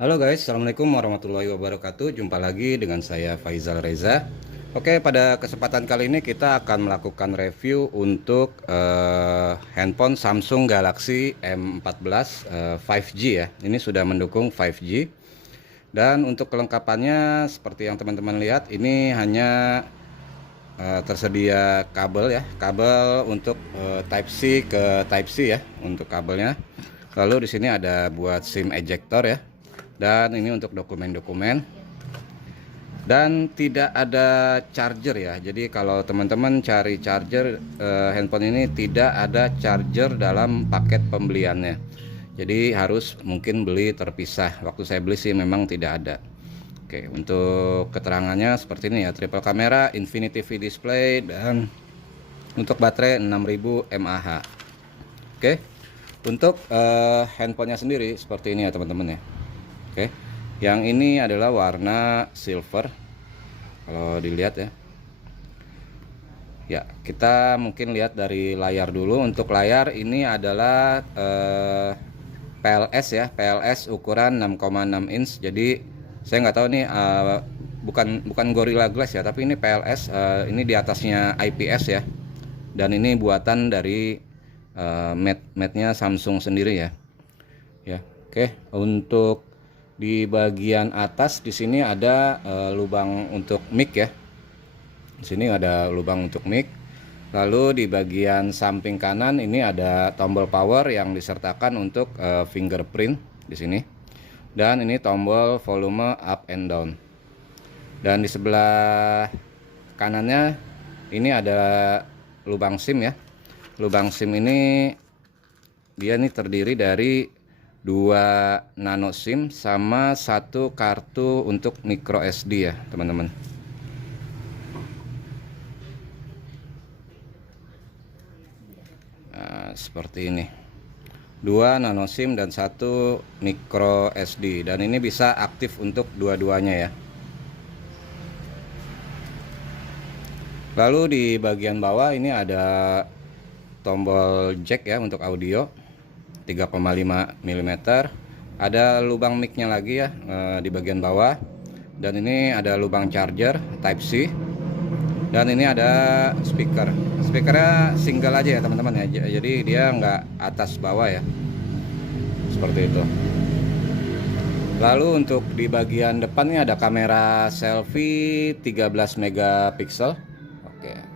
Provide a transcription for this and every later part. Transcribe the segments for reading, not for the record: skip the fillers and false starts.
Halo guys, Assalamualaikum warahmatullahi wabarakatuh. Jumpa lagi dengan saya Faizal Reza. Oke, pada kesempatan kali ini kita akan melakukan review untuk handphone Samsung Galaxy M14 5G ya. Ini sudah mendukung 5G. Dan untuk kelengkapannya seperti yang teman-teman lihat, ini hanya tersedia kabel ya, kabel untuk Type C ke Type C ya untuk kabelnya. Lalu di sini ada buat SIM ejector ya. Dan ini untuk dokumen-dokumen, dan tidak ada charger ya. Jadi kalau teman-teman cari charger handphone ini, tidak ada charger dalam paket pembeliannya. Jadi harus mungkin beli terpisah. Waktu saya beli sih memang tidak ada. Oke, untuk keterangannya seperti ini ya. Triple kamera, Infinity V display, dan untuk baterai 6000 mAh. Oke, untuk handphonenya sendiri seperti ini ya teman-teman ya. Oke, yang ini adalah warna silver kalau dilihat ya. Ya, kita mungkin lihat dari layar dulu. Untuk layar ini adalah PLS ya, PLS ukuran 6,6 inch. Jadi saya nggak tahu nih, bukan Gorilla Glass ya, tapi ini PLS. Ini di atasnya IPS ya, dan ini buatan dari made-nya Samsung sendiri ya. Ya, oke. Untuk di bagian atas di sini ada lubang untuk mic ya. Di sini ada lubang untuk mic. Lalu di bagian samping kanan ini ada tombol power yang disertakan untuk fingerprint di sini. Dan ini tombol volume up and down. Dan di sebelah kanannya ini ada lubang SIM ya. Lubang SIM ini dia nih terdiri dari 2 nano SIM sama 1 kartu untuk micro SD ya teman-teman. Nah, seperti ini, 2 nano SIM dan 1 micro SD, dan ini bisa aktif untuk dua-duanya ya. Lalu di bagian bawah ini ada tombol jack ya untuk audio 3,5 mm. Ada lubang micnya lagi ya di bagian bawah, dan ini ada lubang charger Type C, dan ini ada speaker. Speakernya single aja ya teman-teman ya, jadi dia nggak atas bawah ya, seperti itu. Lalu untuk di bagian depannya ada kamera selfie 13 megapiksel. Oke.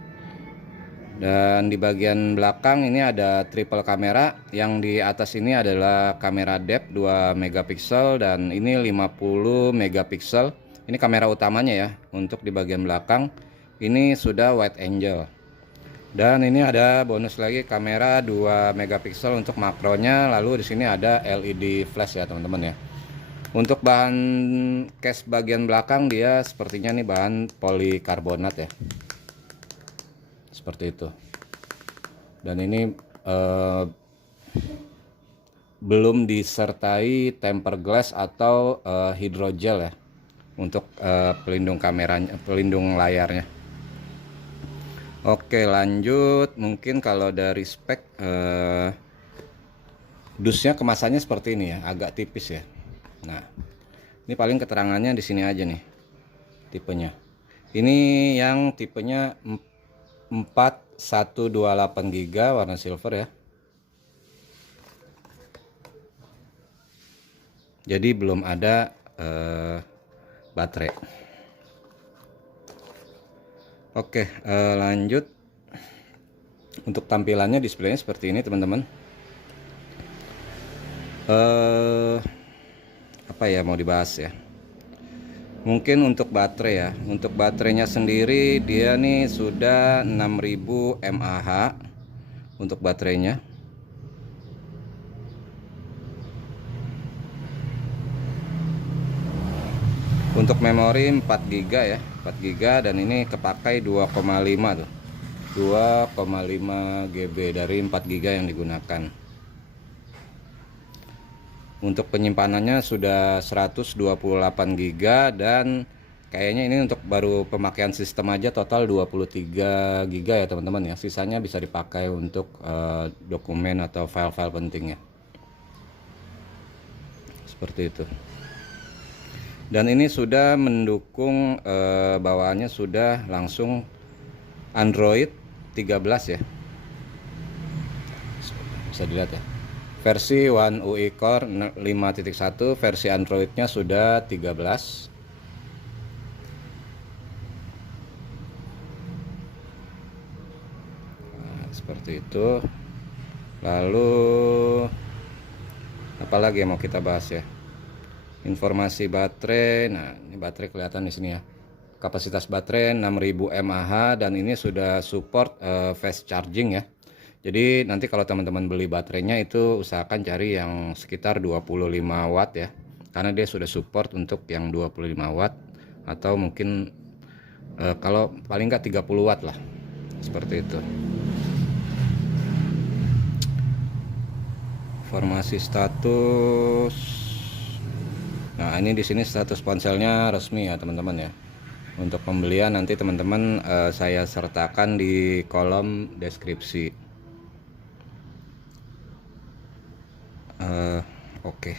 Dan di bagian belakang ini ada triple kamera. Yang di atas ini adalah kamera depth 2 megapiksel, dan ini 50 megapiksel. Ini kamera utamanya ya. Untuk di bagian belakang ini sudah wide angle. Dan ini ada bonus lagi kamera 2 megapiksel untuk makronya. Lalu di sini ada LED flash ya teman-teman ya. Untuk bahan case bagian belakang dia sepertinya nih bahan polikarbonat ya. Seperti itu. Dan ini belum disertai tempered glass atau hidrogel ya untuk pelindung kameranya, pelindung layarnya. Oke, lanjut. Mungkin kalau dari spek dusnya kemasannya seperti ini ya, agak tipis ya. Nah, ini paling keterangannya di sini aja nih tipenya. Ini yang tipenya 4128 GB warna silver ya. Jadi belum ada baterai. Oke, lanjut. Untuk tampilannya displaynya seperti ini teman-teman. Apa ya mau dibahas ya? Mungkin untuk baterai ya. Untuk baterainya sendiri dia nih sudah 6000 mAh untuk baterainya. Untuk memori 4 GB ya, 4 GB, dan ini kepakai 2,5 tuh. 2,5 GB dari 4 GB yang digunakan. Untuk penyimpanannya sudah 128 GB, dan kayaknya ini untuk baru pemakaian sistem aja total 23 GB ya teman-teman ya. Sisanya bisa dipakai untuk dokumen atau file-file penting ya. Seperti itu. Dan ini sudah mendukung bawaannya sudah langsung Android 13 ya. Bisa dilihat ya. Versi One UI Core 5.1, versi Androidnya sudah 13. Nah, seperti itu. Lalu apalagi yang mau kita bahas ya? Informasi baterai. Nah, ini baterai kelihatan di sini ya. Kapasitas baterai 6000 mAh dan ini sudah support fast charging ya. Jadi nanti kalau teman-teman beli baterainya itu usahakan cari yang sekitar 25 watt ya. Karena dia sudah support untuk yang 25 watt atau mungkin kalau paling nggak 30 watt lah. Seperti itu. Informasi status. Nah, ini di sini status ponselnya resmi ya, teman-teman ya. Untuk pembelian nanti teman-teman saya sertakan di kolom deskripsi. Oke.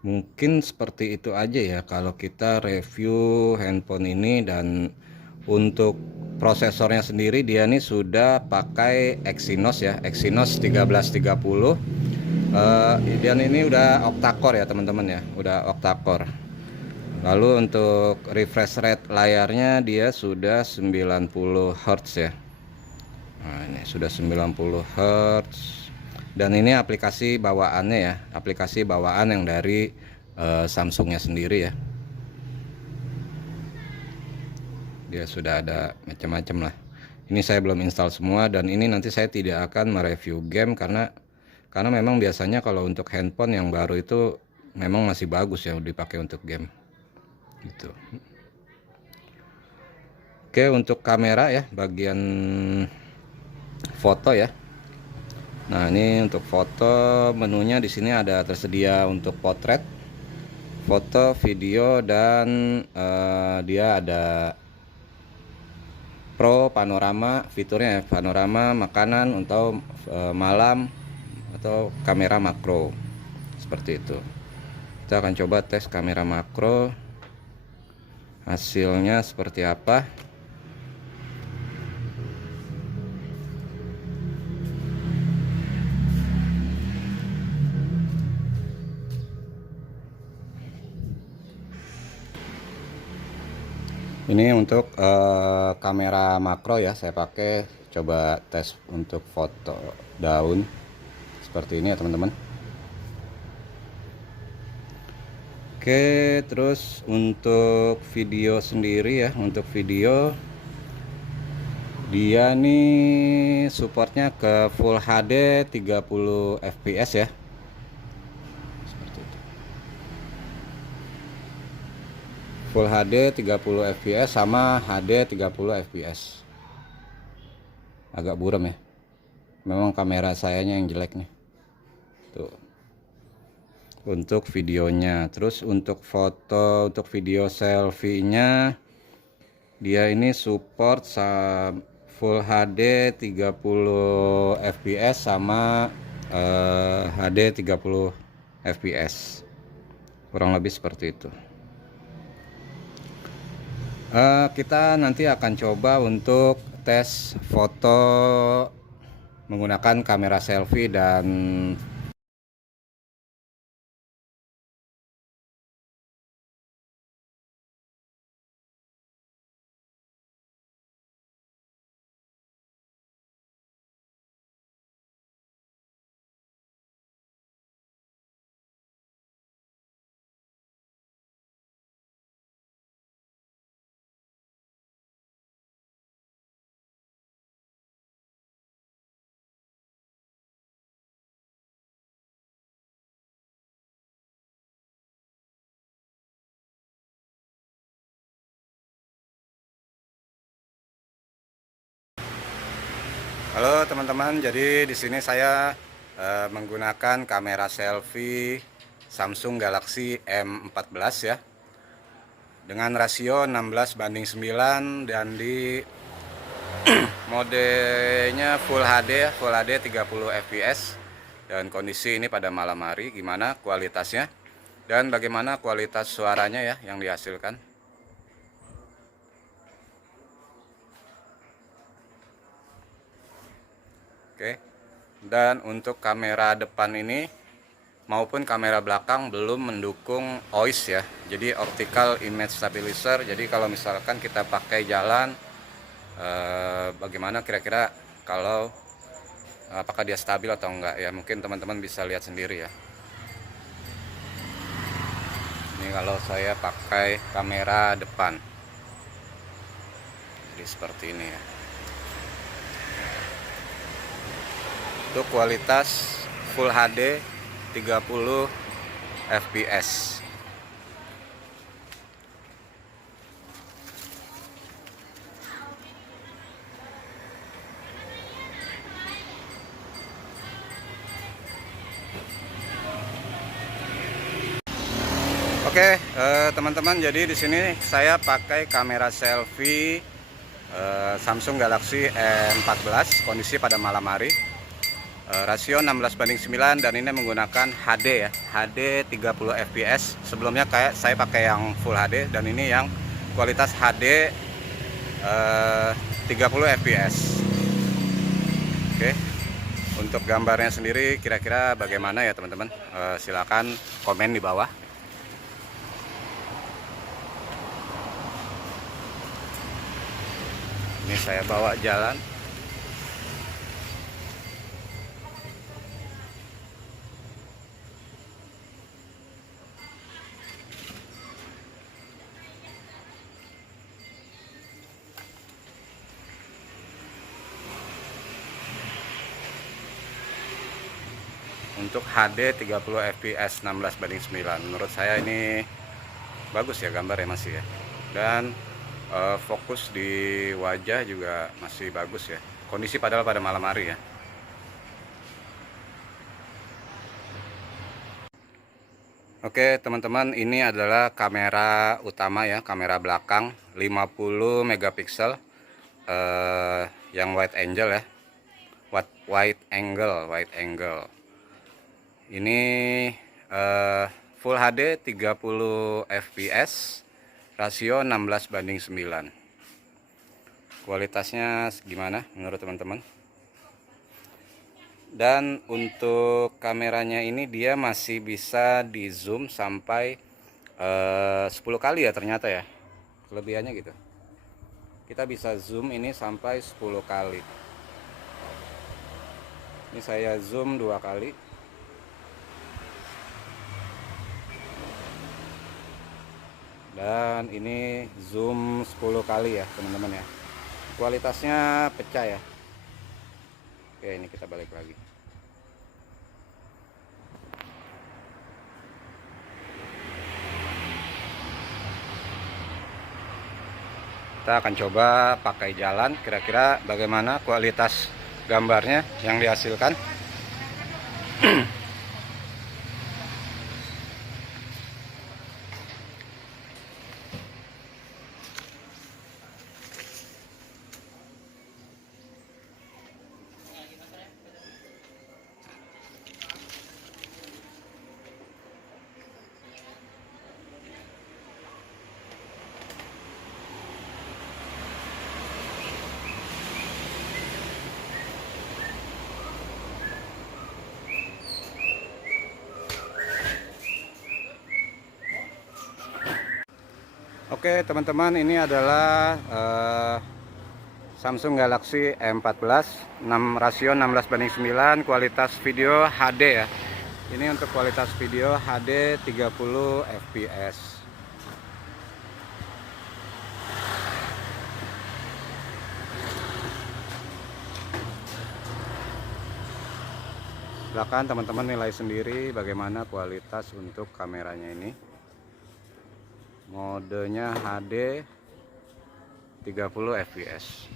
Mungkin seperti itu aja ya kalau kita review handphone ini. Dan untuk prosesornya sendiri dia nih sudah pakai Exynos ya, Exynos 1330. Dan ini udah octa-core ya teman-teman ya, udah octa-core. Lalu untuk refresh rate layarnya dia sudah 90 Hz ya. Nah, ini sudah 90 Hz. Dan ini aplikasi bawaannya ya, aplikasi bawaan yang dari Samsungnya sendiri ya. Dia sudah ada macam-macam lah. Ini saya belum install semua dan ini nanti saya tidak akan mereview game karena memang biasanya kalau untuk handphone yang baru itu memang masih bagus ya dipakai untuk game gitu. Oke, untuk kamera ya, bagian foto ya. Nah, ini untuk foto menunya di sini ada tersedia untuk potret, foto, video, dan dia ada Pro panorama fiturnya ya, panorama, makanan, atau malam, atau kamera makro. Seperti itu. Kita akan coba tes kamera makro. Hasilnya seperti apa? Ini untuk kamera makro ya, saya pakai coba tes untuk foto daun seperti ini ya teman-teman. Oke, terus untuk video sendiri ya, untuk video dia nih supportnya ke Full HD 30 fps ya. Full HD 30 fps sama HD 30 fps. Agak buram ya. Memang kamera sayanya yang jelek nih. Tuh. Untuk videonya. Terus untuk foto, untuk video selfie-nya dia ini support Full HD 30 fps sama HD 30 fps. Kurang lebih seperti itu. Kita nanti akan coba untuk tes foto menggunakan kamera selfie dan halo teman-teman, jadi di sini saya menggunakan kamera selfie Samsung Galaxy M14 ya, dengan rasio 16:9 dan di modenya Full HD ya, Full HD 30 fps. dan kondisi ini pada malam hari gimana kualitasnya dan bagaimana kualitas suaranya ya yang dihasilkan. Oke. Dan untuk kamera depan ini maupun kamera belakang belum mendukung OIS ya. Jadi optical image stabilizer. Jadi kalau misalkan kita pakai jalan bagaimana kira-kira kalau apakah dia stabil atau enggak ya, mungkin teman-teman bisa lihat sendiri ya. Ini kalau saya pakai kamera depan. Jadi seperti ini ya. Untuk kualitas Full HD 30 fps. Oke, teman-teman, jadi di sini saya pakai kamera selfie Samsung Galaxy M14 kondisi pada malam hari. Rasio 16:9 dan ini menggunakan HD ya, HD 30 fps. Sebelumnya kayak saya pakai yang Full HD dan ini yang kualitas HD 30 fps. Oke, untuk gambarnya sendiri kira-kira bagaimana ya teman-teman? Silakan komen di bawah. Ini saya bawa jalan. Untuk HD 30 fps 16:9, menurut saya ini bagus ya gambar ya masih ya. Dan fokus di wajah juga masih bagus ya. Kondisi padahal pada malam hari ya. Oke teman-teman, ini adalah kamera utama ya, kamera belakang 50 megapiksel yang wide angle ya. Wide angle. Ini Full HD 30 fps, rasio 16:9. Kualitasnya gimana menurut teman-teman? Dan untuk kameranya ini dia masih bisa di zoom sampai 10 kali ya ternyata ya. Kelebihannya gitu. Kita bisa zoom ini sampai 10 kali. Ini saya zoom 2 kali. Dan ini zoom 10 kali ya teman-teman ya. Kualitasnya pecah ya. Oke, ini kita balik lagi. Kita akan coba pakai jalan, kira-kira bagaimana kualitas gambarnya yang dihasilkan. Oke teman-teman, ini adalah Samsung Galaxy M14 rasio 16:9, kualitas video HD ya. Ini untuk kualitas video HD 30 fps. Silakan teman-teman nilai sendiri bagaimana kualitas untuk kameranya ini. Modenya HD 30 fps.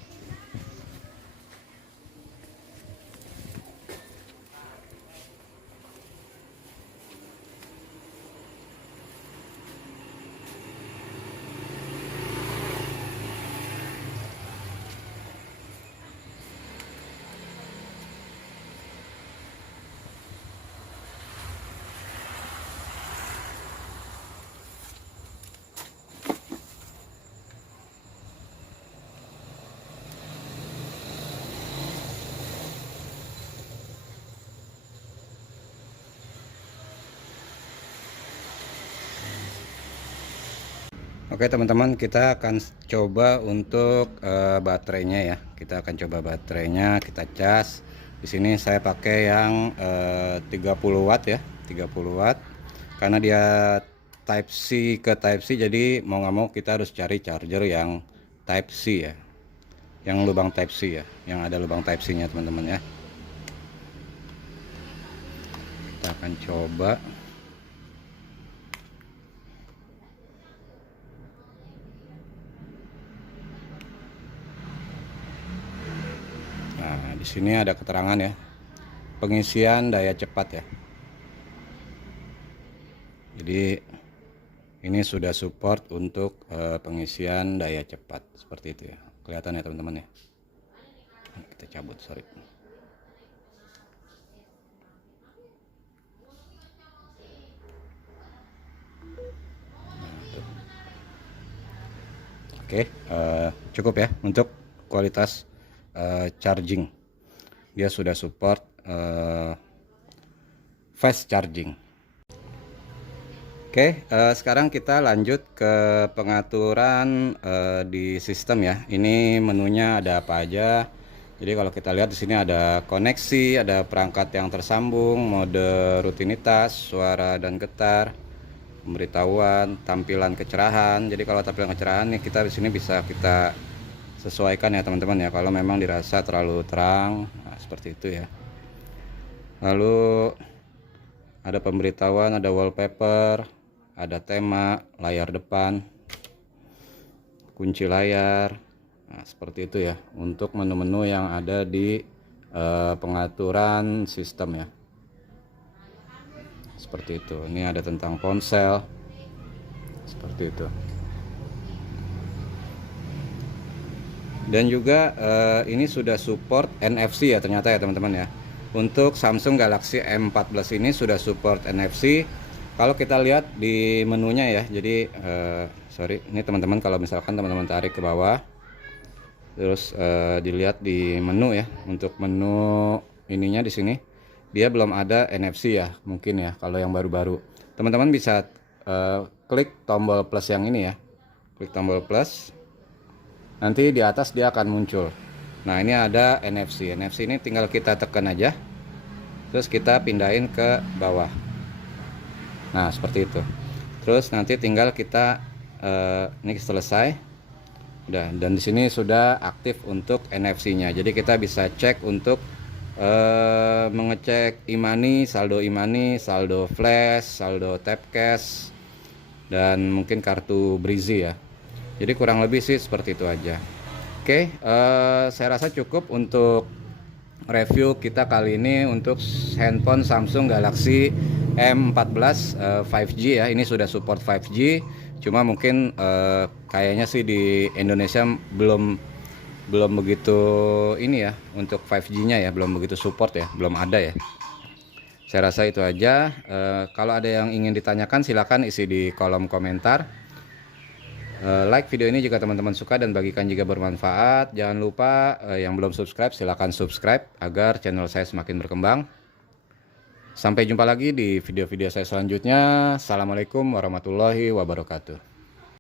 Oke teman-teman, kita akan coba untuk baterainya ya. Kita akan coba baterainya, kita cas. Di sini saya pakai yang 30 watt ya, 30 watt. Karena dia Type C ke Type C, jadi mau nggak mau kita harus cari charger yang Type C ya, yang lubang Type C ya, yang ada lubang Type C nya teman-teman ya. Kita akan coba. Nah, di sini ada keterangan ya, pengisian daya cepat ya. Jadi ini sudah support untuk pengisian daya cepat seperti itu ya. Kelihatan ya teman-teman ya. Kita cabut, sorry. Oke, cukup ya untuk kualitas charging. Dia sudah support fast charging. Oke, sekarang kita lanjut ke pengaturan di sistem ya. Ini menunya ada apa aja. Jadi kalau kita lihat di sini ada koneksi, ada perangkat yang tersambung, mode rutinitas, suara dan getar, pemberitahuan, tampilan kecerahan. Jadi kalau tampilan kecerahan nih kita di sini bisa kita sesuaikan ya teman-teman ya. Kalau memang dirasa terlalu terang, nah, seperti itu ya. Lalu ada pemberitahuan, ada wallpaper, ada tema, layar depan, kunci layar. Nah, seperti itu ya untuk menu-menu yang ada di pengaturan sistem ya. Seperti itu. Ini ada tentang ponsel. Seperti itu. Dan juga ini sudah support NFC ya ternyata ya teman-teman ya. Untuk Samsung Galaxy M14 ini sudah support NFC. Kalau kita lihat di menunya ya, jadi sorry, ini teman-teman kalau misalkan teman-teman tarik ke bawah, terus dilihat di menu ya, untuk menu ininya di sini, dia belum ada NFC ya, mungkin ya kalau yang baru-baru. Teman-teman bisa klik tombol plus yang ini ya, klik tombol plus, nanti di atas dia akan muncul. Nah ini ada NFC, NFC ini tinggal kita tekan aja, terus kita pindahin ke bawah. Nah seperti itu. Terus nanti tinggal kita ini selesai, udah, dan di sini sudah aktif untuk NFC-nya. Jadi kita bisa cek untuk mengecek e-money, saldo flash, saldo tap cash, dan mungkin kartu Breezy ya. Jadi kurang lebih sih seperti itu aja. Oke, saya rasa cukup untuk review kita kali ini untuk handphone Samsung Galaxy M14 5G ya. Ini sudah support 5G, cuma mungkin kayaknya sih di Indonesia belum begitu ini ya, untuk 5G-nya ya, belum begitu support ya, belum ada ya. Saya rasa itu aja. Kalau ada yang ingin ditanyakan silakan isi di kolom komentar. Like video ini jika teman-teman suka dan bagikan jika bermanfaat. Jangan lupa yang belum subscribe silahkan subscribe agar channel saya semakin berkembang. Sampai jumpa lagi di video-video saya selanjutnya. Assalamualaikum warahmatullahi wabarakatuh.